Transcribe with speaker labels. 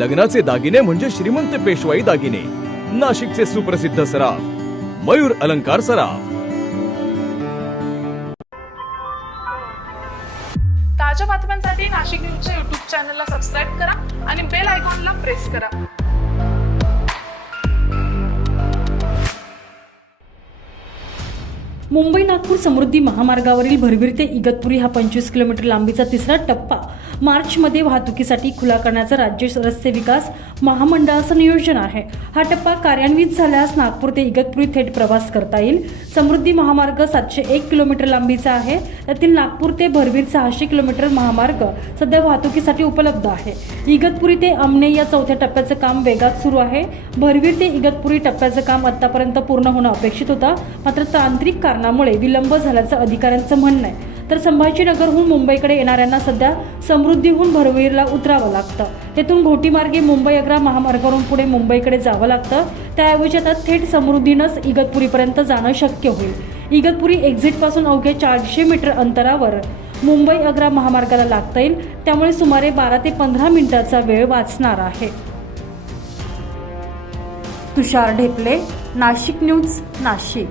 Speaker 1: लग्नाचे दागिने म्हणजे श्रीमंत पेशवाई दागिने. नाशिकचे सुप्रसिद्ध सराफ मयूर अलंकार सराफ.
Speaker 2: ताज्या बातम्यांसाठी नाशिक न्यूजच्या युट्यूब चॅनलला सबस्क्राईब करा आणि बेल आयकॉनला प्रेस करा.
Speaker 3: मुंबई नागपूर समृद्धी महामार्गावरील भरवीर ते इगतपुरी हा पंचवीस किलोमीटर लांबीचा तिसरा टप्पा. मार्चमध्ये वाहतुकीसाठी खुला करण्याचं राज्य रस्ते विकास महामंडळाचं नियोजन आहे. हा टप्पा कार्यान्वित झाल्यास नागपूर ते इगतपुरी थेट प्रवास करता येईल. समृद्धी महामार्ग सातशे एक किलोमीटर लांबीचा आहे. त्यातील नागपूर ते भरवीर सहाशे किलोमीटर महामार्ग सध्या वाहतुकीसाठी उपलब्ध आहे. इगतपुरी ते अमने या चौथ्या टप्प्याचं काम वेगात सुरू आहे. भरवीर ते इगतपुरी टप्प्याचं काम आतापर्यंत पूर्ण होणं अपेक्षित होतं. मात्र तांत्रिक कारणामुळे विलंब झाल्याचं अधिकाऱ्यांचं म्हणणं आहे. तर संभाजीनगरहून मुंबईकडे येणाऱ्यांना सध्या समृद्धीहून भरवीरला उतरावं लागतं. तेथून घोटीमार्गे मुंबई अग्रा महामार्गावरून पुढे मुंबईकडे जावं लागतं. त्याऐवजी आता थेट समृद्धीनंच इगतपुरीपर्यंत जाणं शक्य होईल. इगतपुरी एक्झिटपासून अवघ्या चारशे मीटर अंतरावर मुंबई अग्रा महामार्गाला लागता येईल. त्यामुळे सुमारे बारा ते पंधरा मिनिटाचा वेळ वाचणार आहे. तुषार ढेपले नाशिक न्यूज नाशिक.